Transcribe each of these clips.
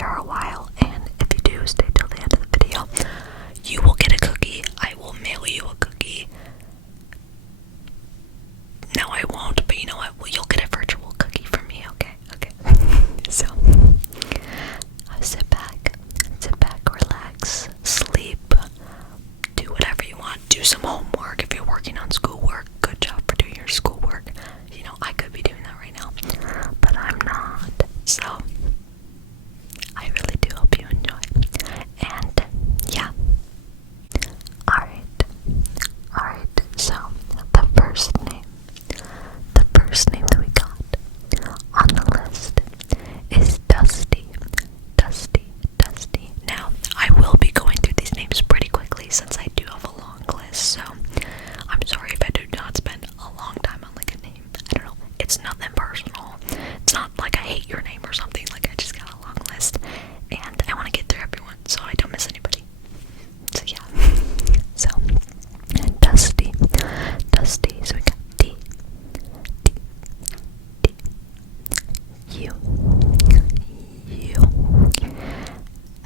here a while, and if you do stay till the end of the video, you will get a cookie. I will mail you a cookie. No, I won't, but you know what? Well, you'll get a virtual cookie from me, okay? Okay. So, sit back, relax, sleep, do whatever you want, do some homework if you're working on schoolwork. Good job for doing your schoolwork. You know, I could be doing that right now, but I'm not. So, I really do hope you enjoy. And, yeah. Alright, so, the first name that we got on the list is Dusty. Now, I will be going through these names pretty quickly since I do have a long list, so I'm sorry if I do not spend a long time on like a name. I don't know, it's nothing personal. It's not like I hate your name or something, like I just got a long list, and I want to get through everyone so I don't miss anybody. So yeah, so Dusty, so we got D, U,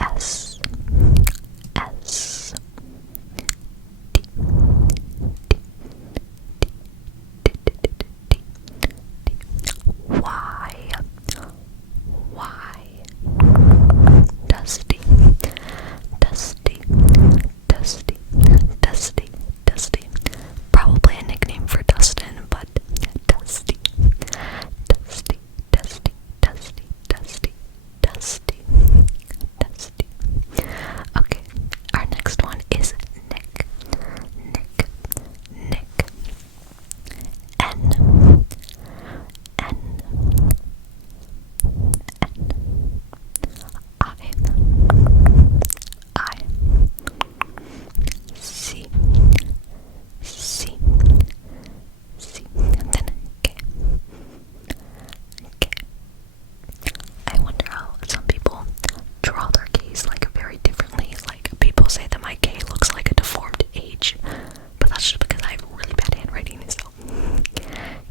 S, D, Y, Dusty. Probably a nickname for Dustin, but Dusty. Okay, our next one is Nick. N I C, and then K. I wonder how some people draw their K's like very differently. Like people say that my K looks like a deformed H, but that's just because I have really bad handwriting. So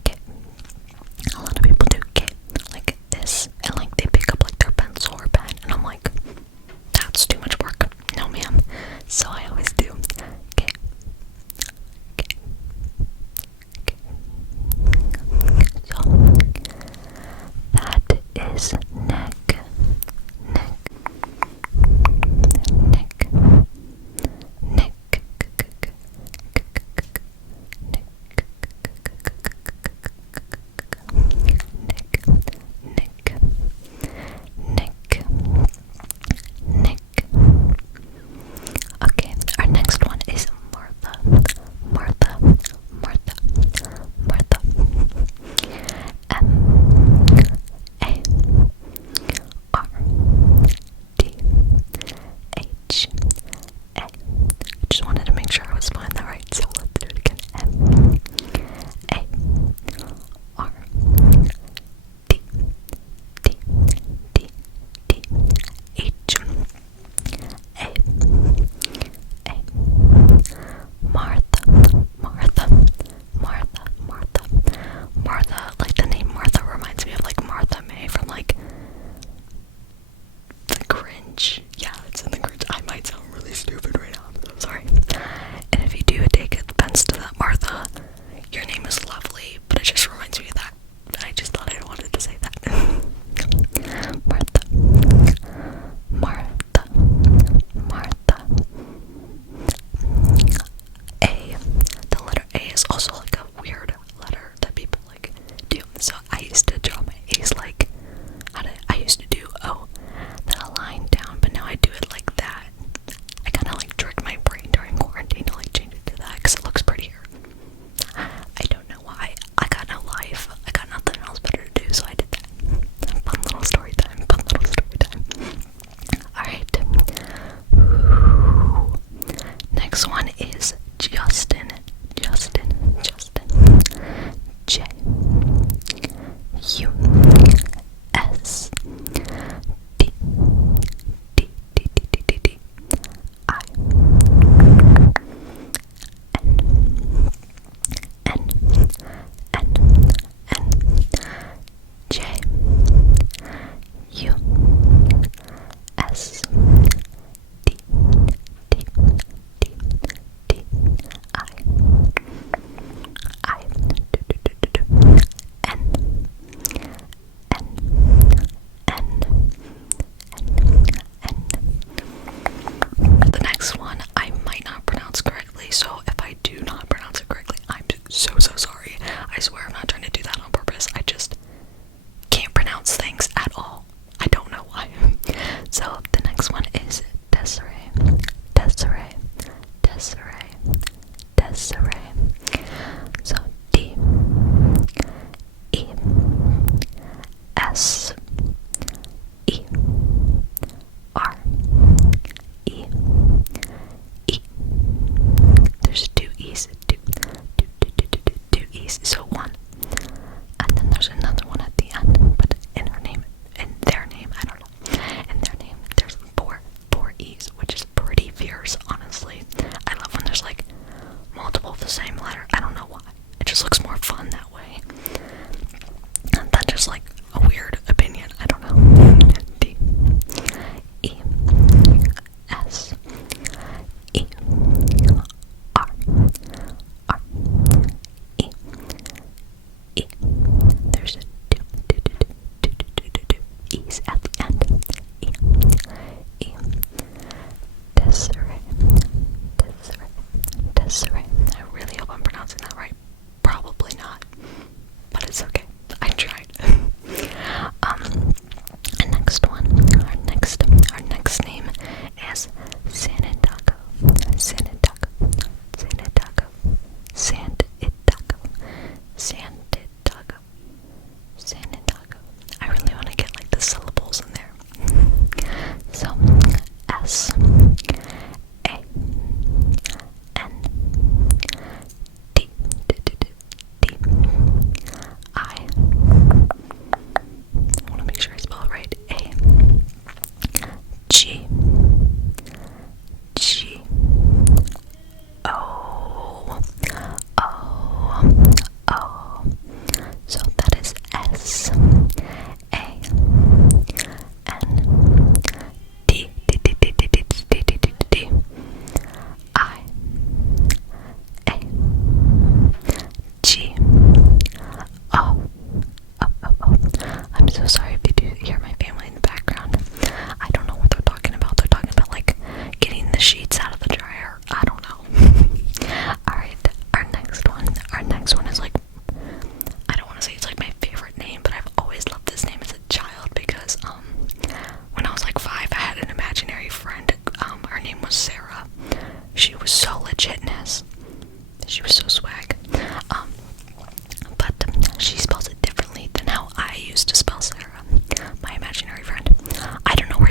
K. A lot of people do K like this, and like they pick up like their pencil or pen, and I'm like, that's too much work. No, ma'am. So I always do K. So that is Nick. Okay, our next one is Martha. MARTHA. I just wanted to make sure I was spelling that right, so let's do it again. Martha, like the name Martha reminds me of like Martha May from like The Grinch. Yeah, it's in The Grinch. I might sound really stupid right now, I'm so sorry. And if you do take offense to that, Martha, your name is lovely, but it just reminds me of that. And I just thought I wanted to say that. Martha. A. The letter A is also like a weird letter that people like do. So I used to draw my A's like, I used to do then a line down, but now I do it like that.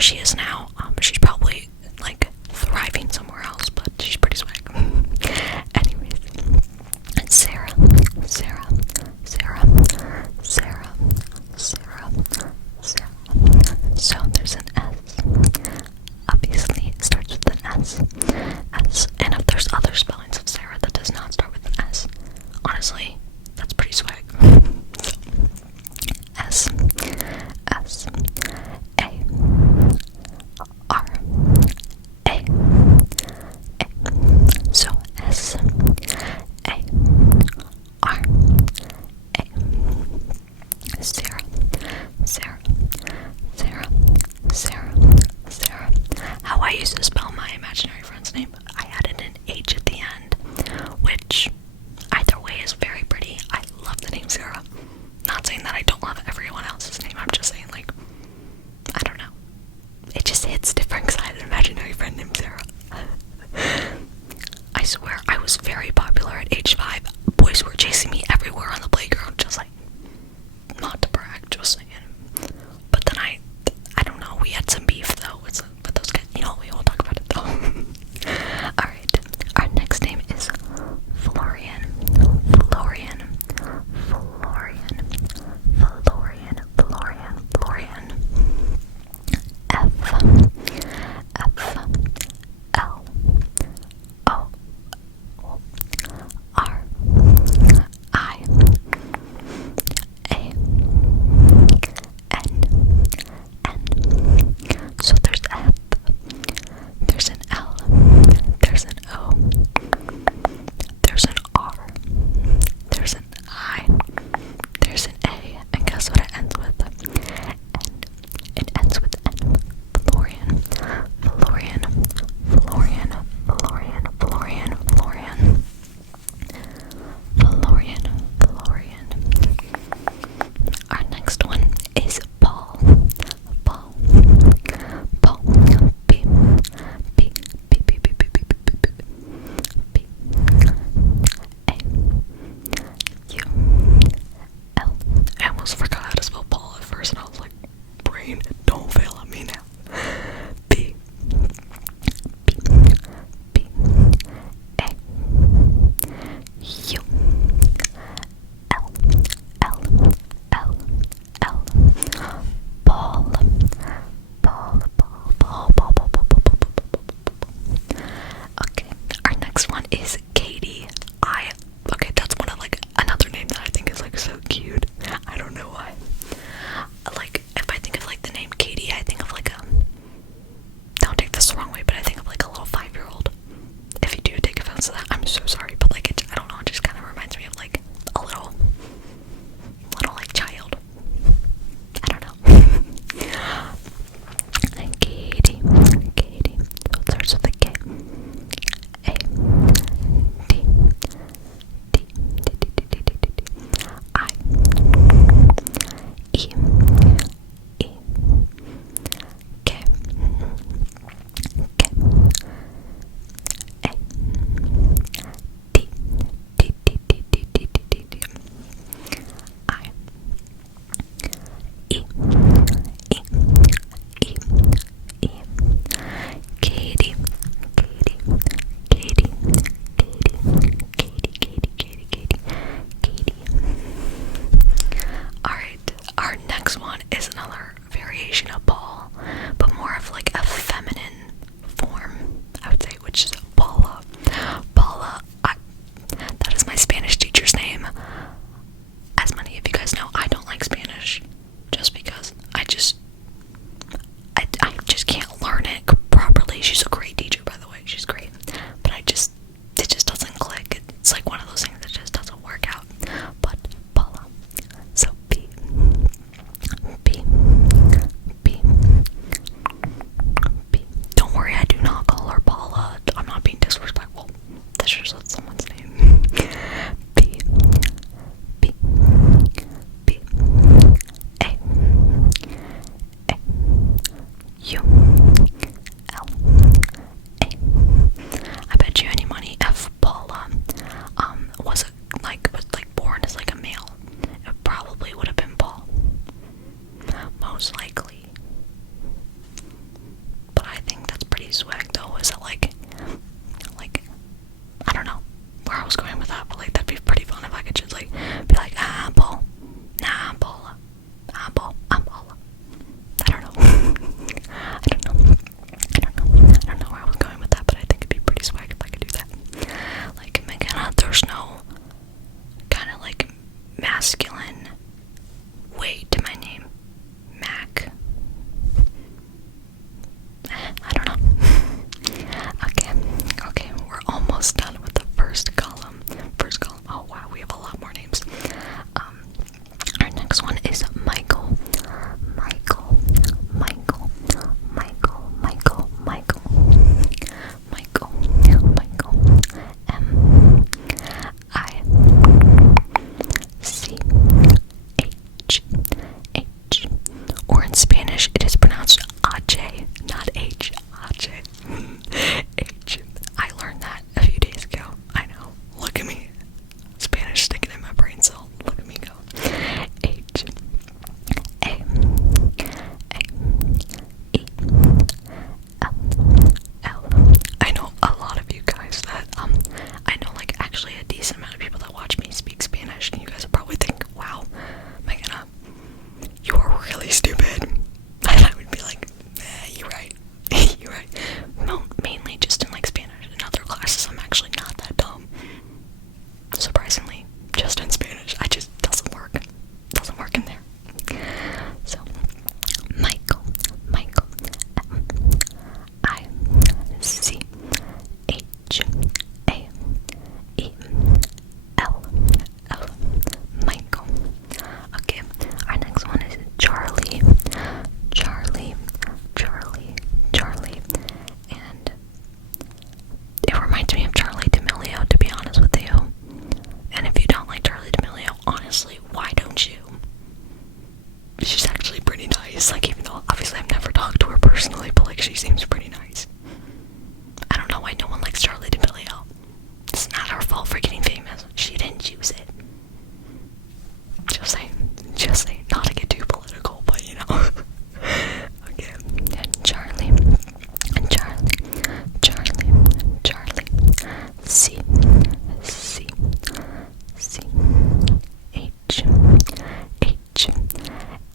she is now. She's probably like thriving somewhere else, but she's pretty swag. Anyways, Sarah, Sarah, Sarah, Sarah, Sarah, Sarah. So there's an S. Obviously, it starts with an S. S. And if there's other spellings of Sarah that does not start with an S, honestly, that's pretty swag. So, S, S, A, R, A, A. So S, A, R, A. Sarah, Sarah, Sarah, Sarah, Sarah. How I used to spell my imaginary friend's name, I added an H at the end, which either way is very pretty. I love the name Sarah. Not saying that I don't love everyone else's name, I'm just saying, like, I don't know. It just hits different because I had an imaginary friend named Sarah. I swear, I was very popular at age 5. Boys were chasing me everywhere on the playground, just like, not to brag, just saying. But then I don't know, we had some beef though with those guys. You know, we won't talk about it though. L. Michael. Okay, our next one is Charlie. And it reminds me of Charlie D'Amelio, to be honest with you. And if you don't like Charlie D'Amelio, honestly, why don't you? She's actually pretty nice. Like, even though obviously I've never talked to her personally, but like, she seems pretty nice. I don't know why no one likes Charlie D'Amelio. It's not her fault for getting famous. She didn't choose it. Just saying, not to get too political, but you know. Okay. And Charlie. C. H.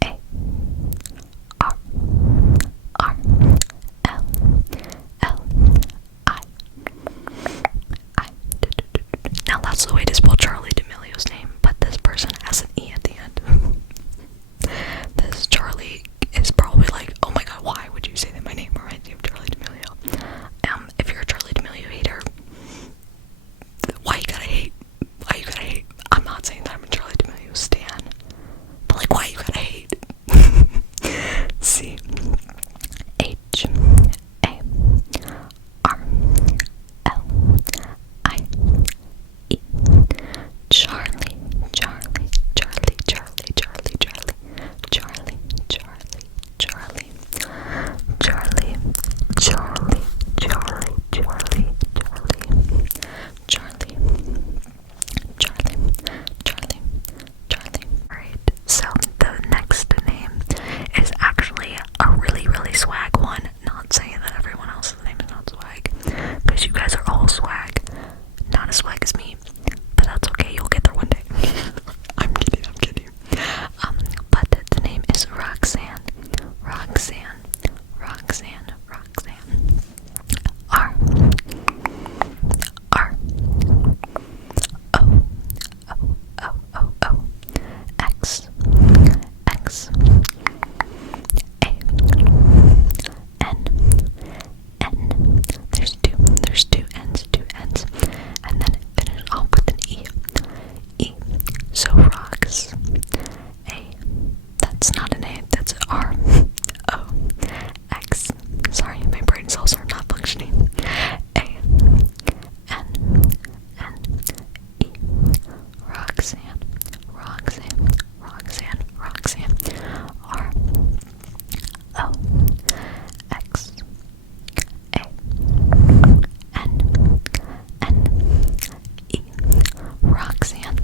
A. R. L. I. Now that's the way to spell Charlie D'Amelio's name, but this person has an E at the end. This Charlie is probably like, oh my god, why would you say that my name reminds you of Charlie D'Amelio? If you're a Charlie D'Amelio hater, why you gotta hate? I'm not saying that I'm a Charlie D'Amelio stan, but like, why you gotta hate? C. H. A. R. L. I. E. Charlie. Alright, so the next name is actually a really swag one. Not saying that everyone else's name is not swag, because you guys are all swag. Not as swag as me, but that's okay, you'll get there one day. I'm kidding. But the name is Roxanne. R. O. X. A. N. There's two N's, and then finish off with an E. So Rox. A. That's not an A, that's an R. O. X. Sorry, my brain cells are not functioning. A. N. E. Roxanne. R. O. X. A. N. E. Roxanne.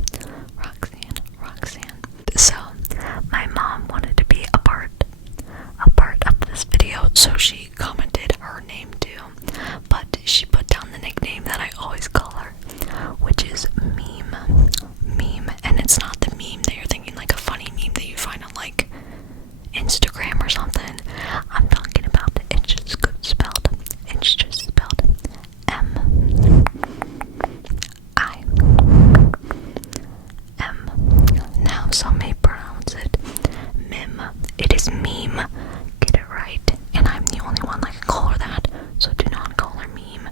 So, my mom wanted to be a part of this video, so she commented her name too, but she put down the nickname that I always call her, which is Meme, and it's not the meme that you're thinking, like a funny meme that you find on like Instagram or something. I'm talking about it's just spelled M-I-M. Now some may pronounce it Mim. It is meme. Get it right. And I'm the only one that can call her that, so do not call her meme.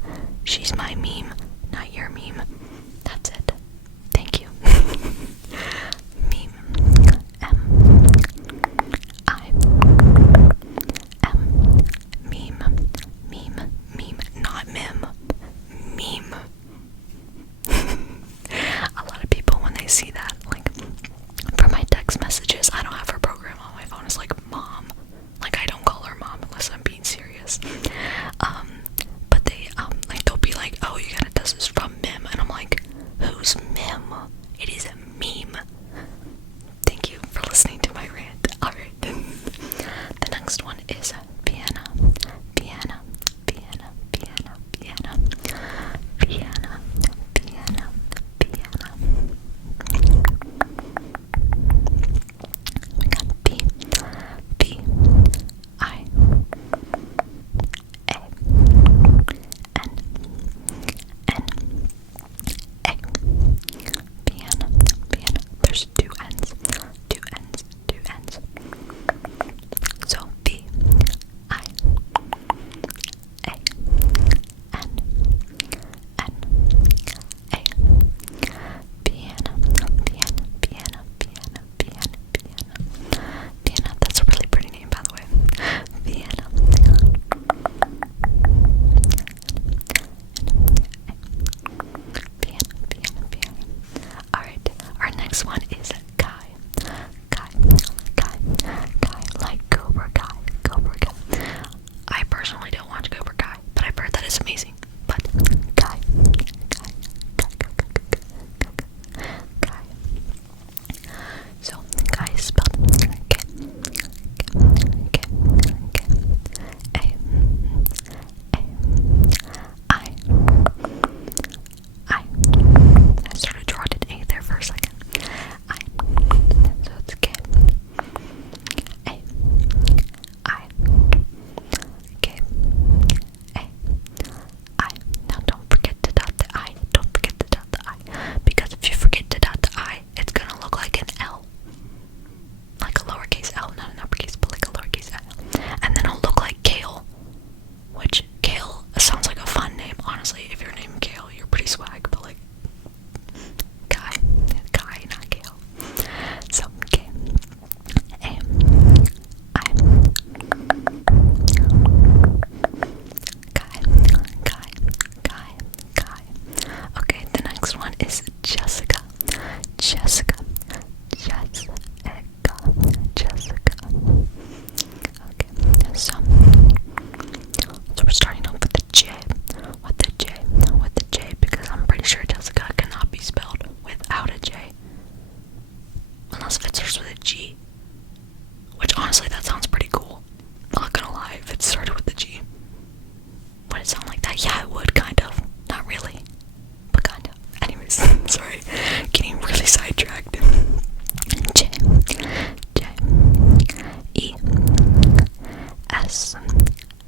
S,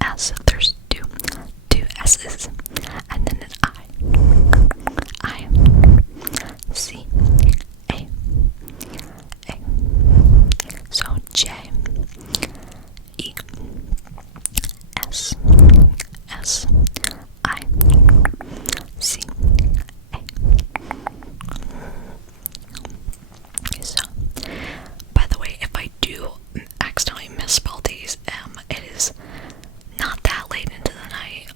S. There's two S's, and then an I, C, A. So J, E, S, S, I, C, A. So, by the way, if I do accidentally misspell these, it is not that late into the night.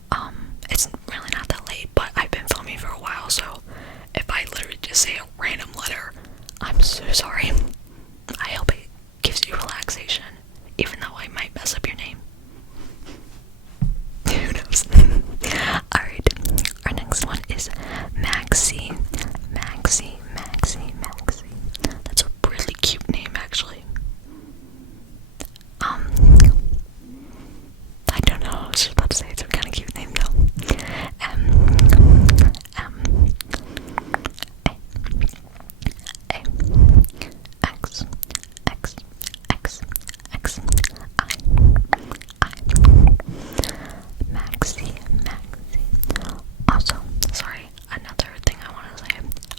It's really not that late, but I've been filming for a while, so if I literally just say a random letter, I'm so sorry. I hope it gives you relaxation, even though I might mess up your name. Who knows? Alright, our next one is Maxie. Maxie. That's a really cute name, actually. I don't know, I was just about to say it's a kind of cute name, though. Maxie. Also, sorry, another thing I want to say,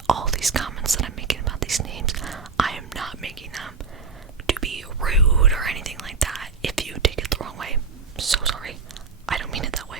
all these comments that I'm making about these names, I am not making them to be rude or anything like that. If you take it the wrong way, I'm so sorry. I don't mean it that way.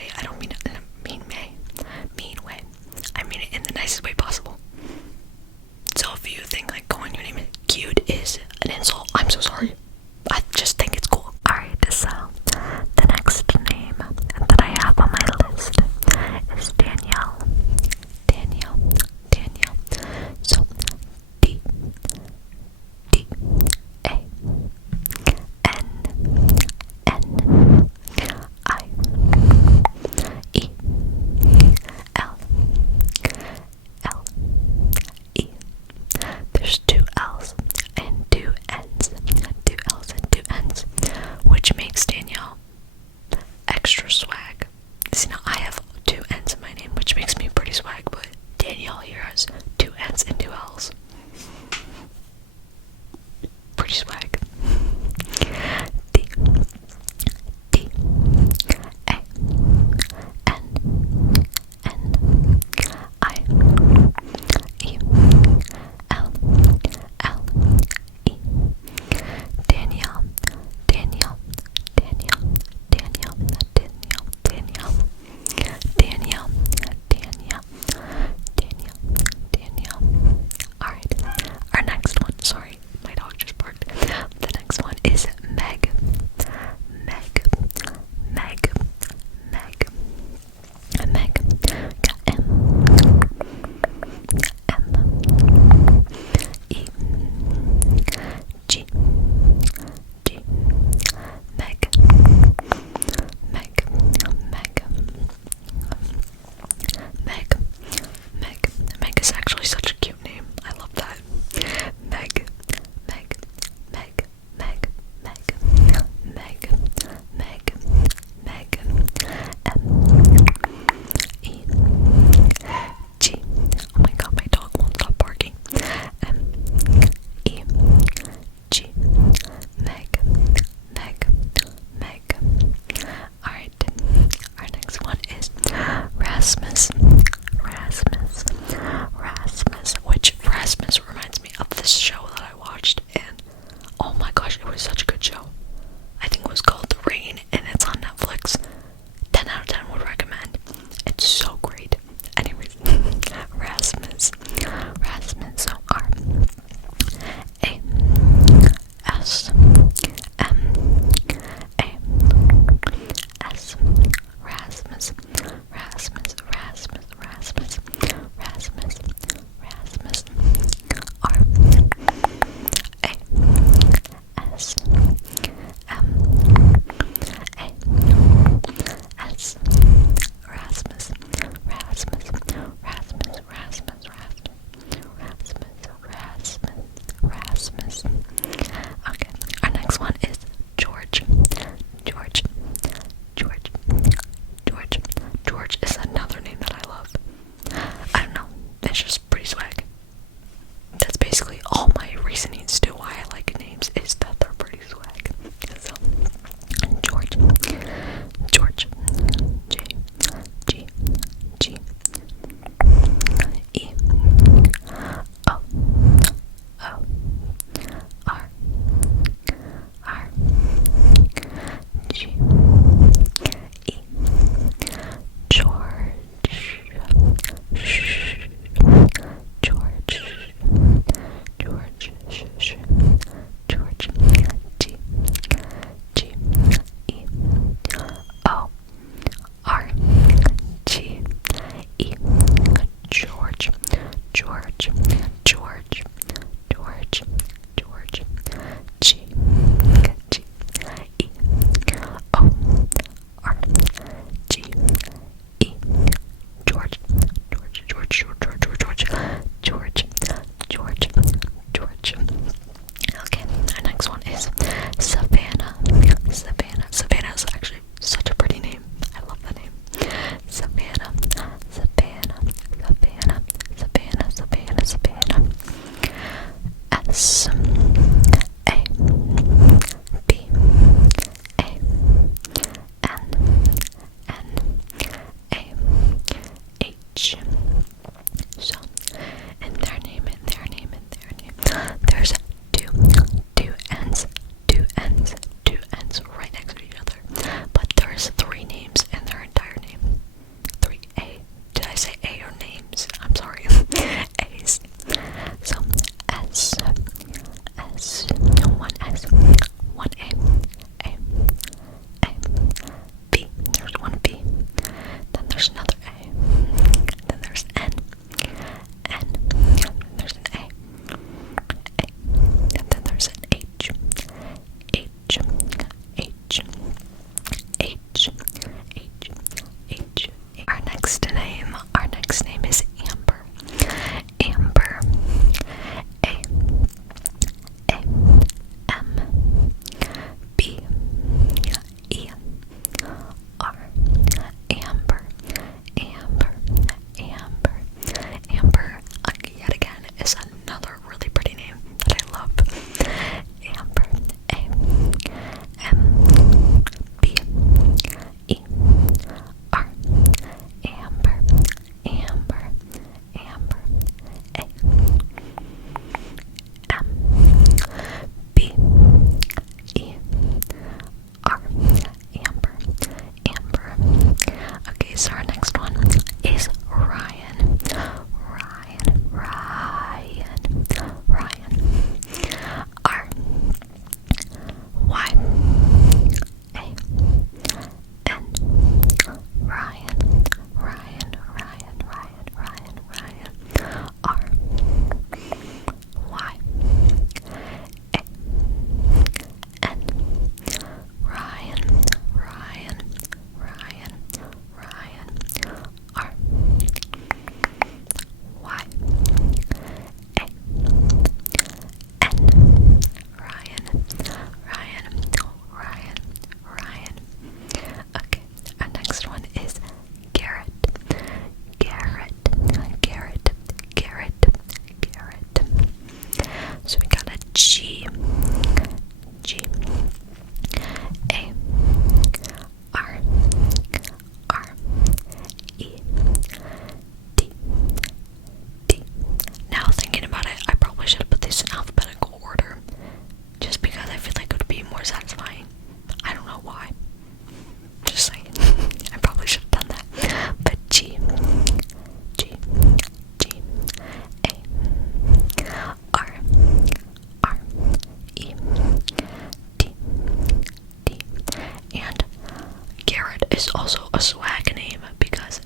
is also a swag name because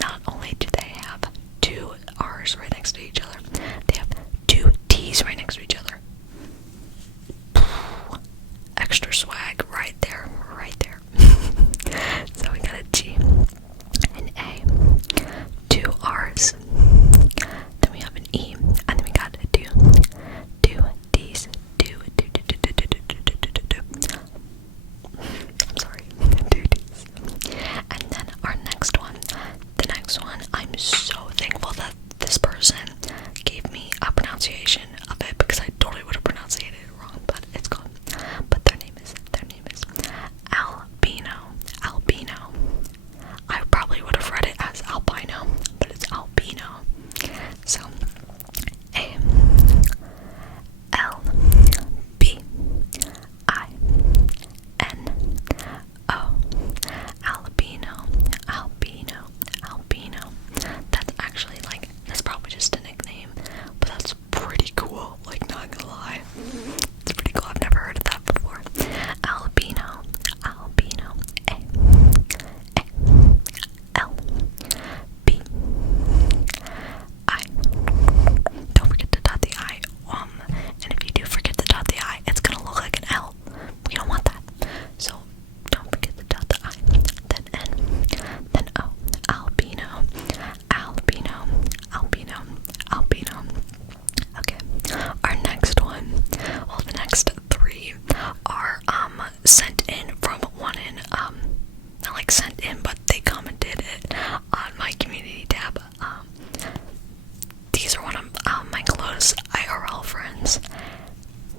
not only do they have two R's right next to each other, they have two T's right next to each other. Extra swag right there, right there. So we got a T, an A, two R's, then we have an E, and then we got a two D's, I'm sorry, two D's. And then our next one, the next one, I'm so thankful that this person gave me a pronunciation of it because I totally would have pronounced it wrong, but it's called, but their name is albino. I probably would have read it as albino, but it's albino. So A L B I N O, albino. That's actually like, that's probably just a nickname, but that's pretty cool, like, not gonna lie. It's pretty cool, I've never heard of that before. Albino, A L B I. Don't forget to dot the I, and if you do forget to dot the I, it's gonna look like an L. We don't want that, so don't forget to dot the I. Then N, then O, albino. Okay, our next one, well, the next three are sent in from one in, not like sent in, but they commented it on my community tab. These are one of my close IRL friends,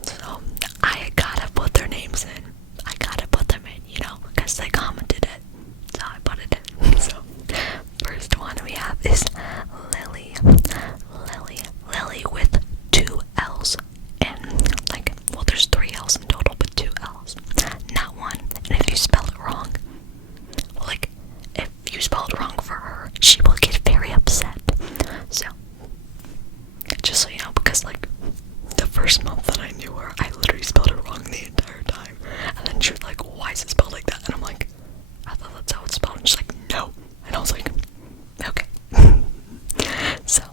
so I gotta put their names in. I gotta put them in, you know, because they commented it, so I put it in. So first one we have is Lily with two L's in, like, well, there's three L's in total, but two L's, not one. And if you spell it wrong, well, like, if you spell it wrong for her, she will get very upset. So, just so you know, because, like, the first month that I knew her, I literally spelled it wrong the entire time. And then she was like, why is it spelled like that? And I'm like, I thought that's how it's spelled. And she's like, no. And I was like, okay. So,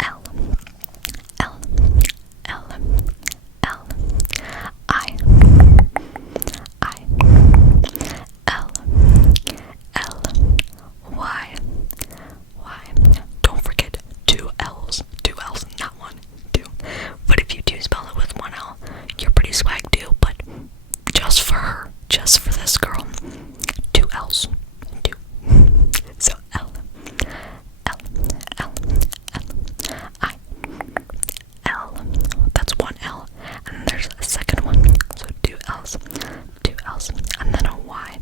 L I L Y. Don't forget two L's, not one, two. But if you do spell it with one L, you're pretty swag too. But just for her, just for this girl, two L's, two. So L I L. That's one L, and then there's a second one. So two L's, and then a Y.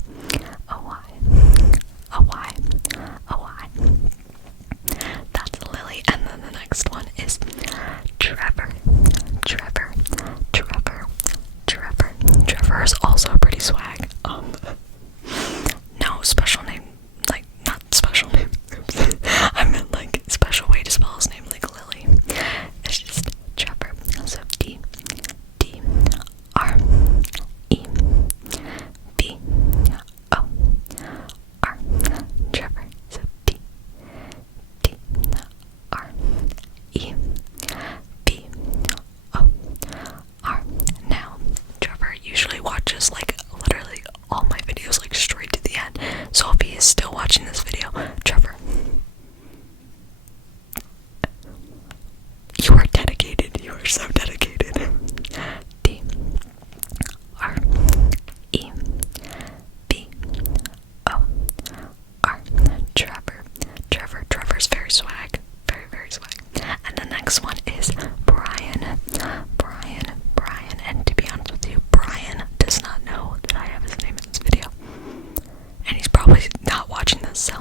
That's Lily, and then the next one is Trevor. Trevor is also pretty swag. No special name, like, not special name. I meant like special way to spell his name, like Lily. It's just Trevor. So D R E B O R. Trevor. So D R E B O R. Now, Trevor usually watches, like, literally all my videos, like, straight to the end. So if he is still watching this video, Trevor, you are dedicated. You are so dedicated. D R E B O R. Trevor's very swag. Very swag. And the next one is Brian. And to be honest with you, Brian does not know that I have his name in this video. And he's probably not watching this, so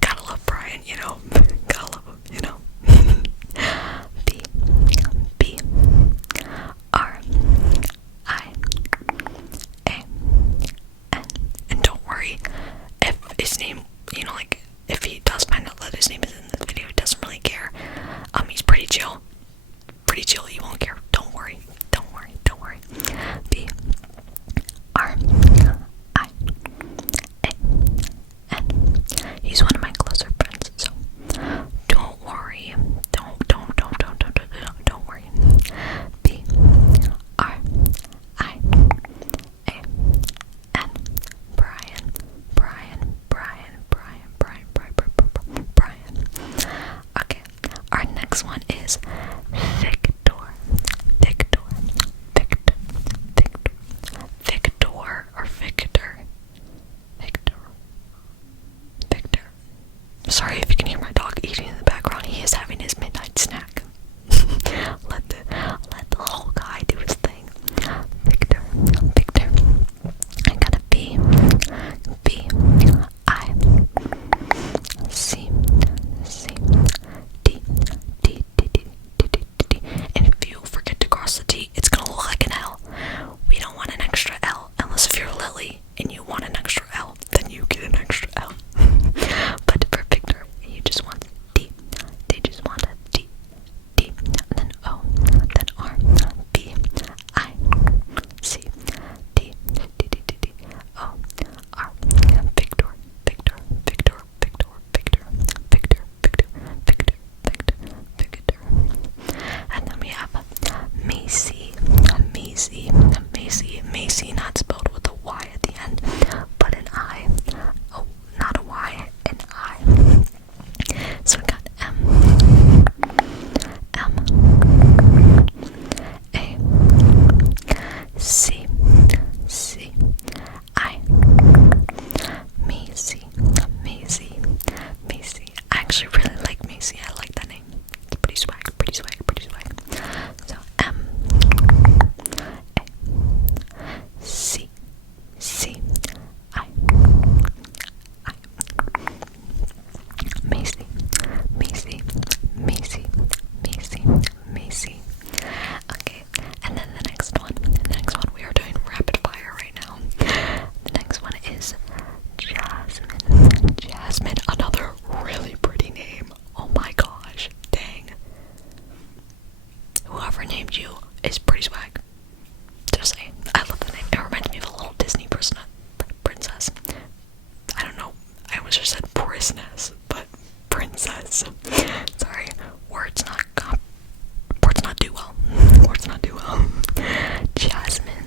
gotta love Brian, you know. Gotta love him, you know. B R I A N. And don't worry if his name, you know, like, if he does find out that his name is in this video, he doesn't really care. He's pretty chill. He won't care. Don't worry. B R I A Sorry if you can hear my dog eating in the background. He is having his midnight snack. let the little guy do his thing. Victor. I got a B. I. C. D. And if you forget to cross the T, it's gonna look like an L. We don't want an extra L, unless if you're Lily and you want an extra L, then you get an extra L. But for Victor, you just want D. They just want a D, then O, then R, B, I, C, D, O, R, Victor. And then we have Macy, not spelled with a Y at the end, but an I. Oh, not a Y, an I. So we got M, A, C, I, Macy. I actually really like Macy. I like that name. It's pretty swag. So M, A, C, I, Macy. Okay, and then the next one, we are doing rapid fire right now. The next one is Jasmine, another really pretty name. Oh my gosh, dang. Whoever named you is pretty swag. Just saying, I love the name. It reminds me of a little Disney princess. I don't know, I almost just said princess, but princess. Sorry, words not do well. Jasmine,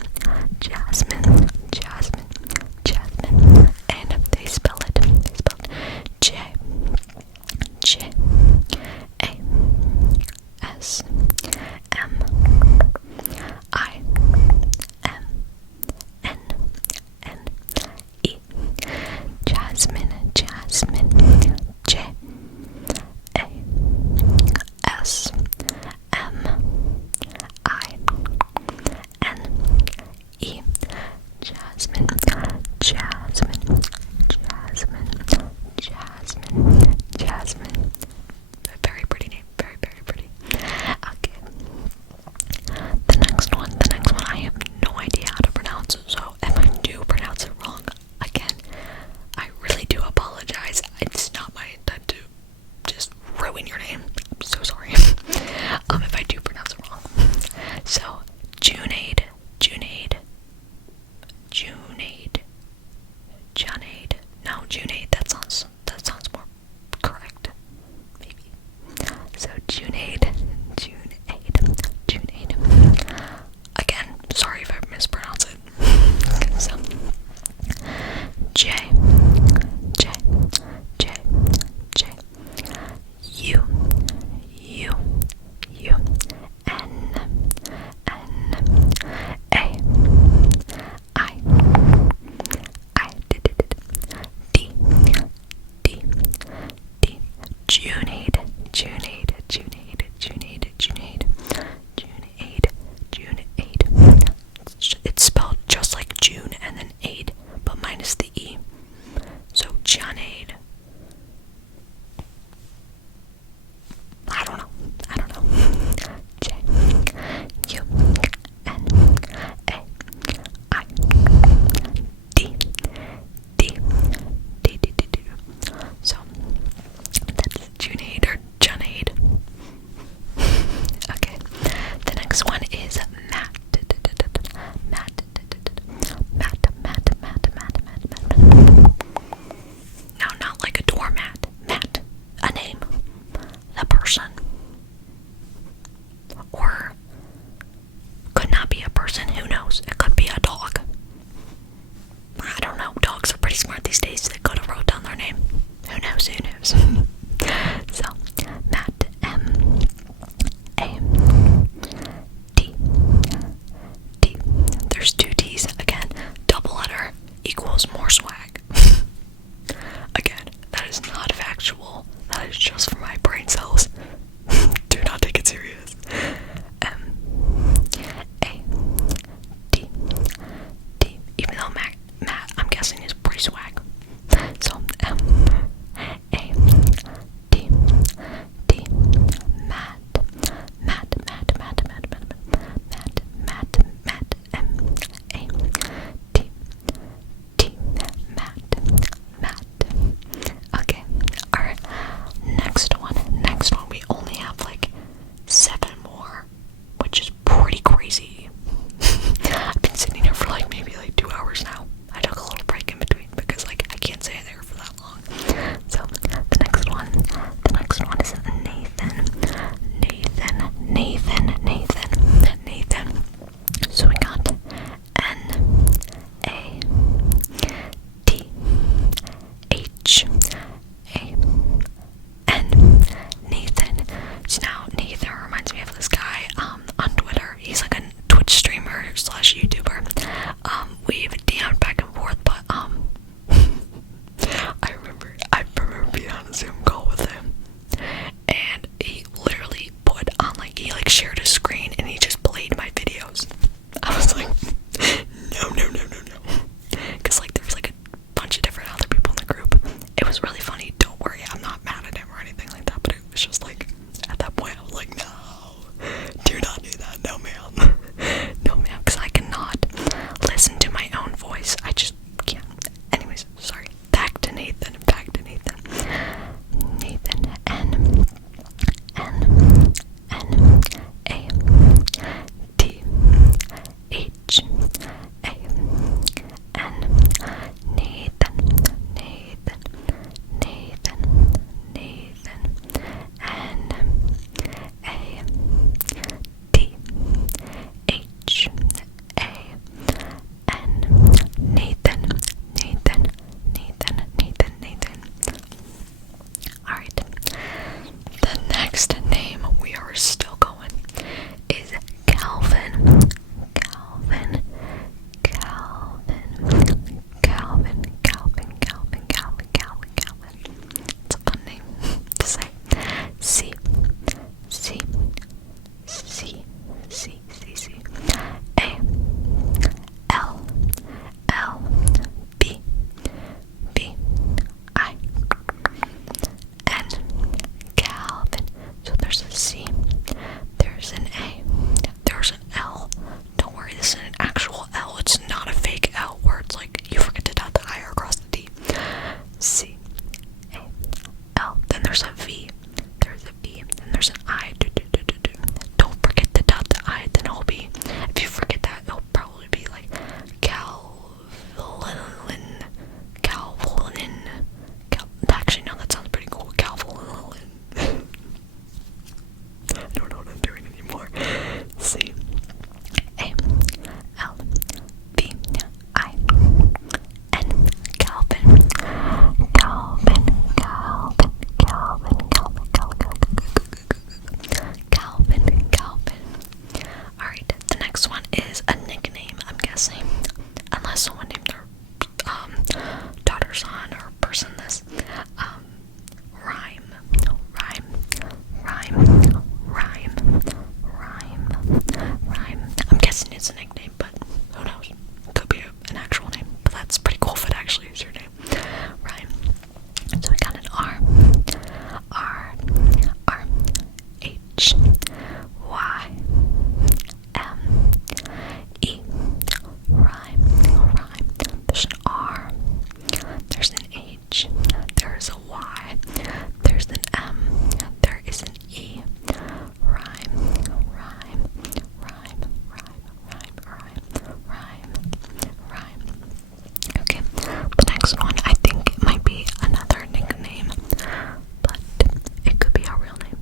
and they spell it J A S M I M N E. Jasmine, J A S M I N E. Jasmine. Very pretty name. Very pretty. Okay. The next one I have no idea how to pronounce it, so if I do pronounce it wrong, again, I really do apologize. It's not my intent to just ruin your name. I'm so sorry. If I do pronounce it wrong. So, Junaid. No, Junaid, that sounds more correct. Maybe. So Junaid. Again, sorry if I mispronounce it. So J U N A I D Junaid. It's spelled just like June and then aid, but minus the E. So Junaid. I don't know. J U N A I D. So that's Junaid or Junaid. Okay. The next one is Matt. Now is just for my brain cells. Do not take it serious. M-A-D. D. Even though Matt, I'm guessing, is pretty swag. So, M-A-D. D. Matt. Matt. M-A-D. T. Matt. Okay, our next one, we only have like 7 more, which is pretty crazy. I've been sitting here for like maybe like 2 hours now. I took a little break in between because like I can't stay there for that long. So the next one is Nathan. So we got N-A-T-H-A-N. Nathan. So now Nathan reminds me of this guy on Twitter. He's like a Twitch streamer / YouTuber. We've DM'd back and forth, but I remember being on a Zoom call with him, and he literally put on he shared his screen and he just played my videos. I was like, no, because there was a bunch of different other people in the group. It was really funny. Don't worry, I'm not mad at him or anything like that, but it was just at that point I was like, no, do not do that. No ma'am, because I cannot listen to my own voice. I just can't. Anyways, sorry. Back to Nathan. Nathan. Alright. The next name, we are still going, is Calvin. It's a fun name to say. C. A. L. B. I. N. Calvin. So there's a C, there's an A, there's an L. Don't worry, this is an actual L. It's not a fake L where it's you forget to dot the I or cross the D. C, A, L. Then there's a V. There's a B. Then there's an I. Don't forget to dot the I. Then it'll be, if you forget that, it'll probably be Calvin. Actually, no, that sounds pretty cool. Calvin. I don't know what I'm doing anymore. C. A. L. B. I. N. Calvin. Alright, the next one is a nickname, I'm guessing. Unless someone named their daughter, son, or person this. Rhyme. I'm guessing it's a nickname, but who knows? It could be an actual name, but that's pretty cool if it actually is your name. Rhyme. So we got an R, H, Y, M, E. Rhyme. There's an R, there's an H, there's a Y, there's an M, there is an E. Rhyme. Okay, the next one I think it might be another nickname, but it could be our real name.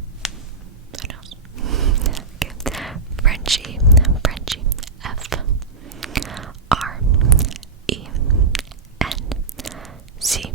Who knows? Okay, Frenchie. F R E N C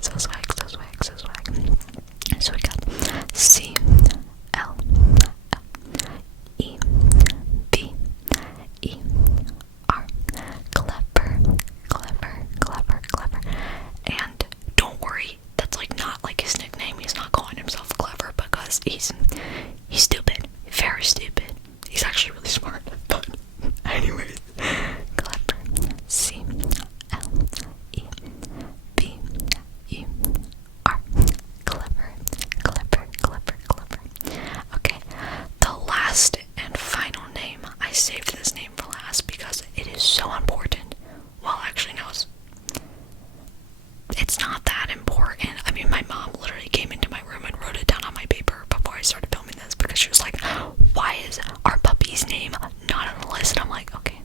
So swag, so swag, so swag. So we got C L E V E R. Clever, clever, clever, clever. And don't worry, that's like not like his nickname. He's not calling himself clever because he's stupid, very stupid. He's actually really smart, but anyways, clever. C L E V E R. Clever, clever, clever, clever. Okay, the last and final name, I saved this name for last because it is so important. Well, actually, no, it's not that important. I mean, my mom literally came into my room and wrote it down on my paper before I started filming this because she was like, why is our puppy's name not on the list? And I'm like, okay,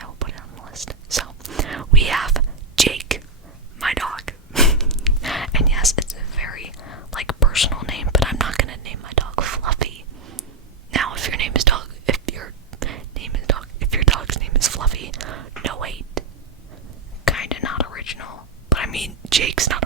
I will put it on the list. So, we have Jake, my dog. And yes, it's a very, like, personal name, but I'm not gonna name my dog Fluffy. Now, if your dog's name is Fluffy, no wait, kinda not original. But I mean, Jake's not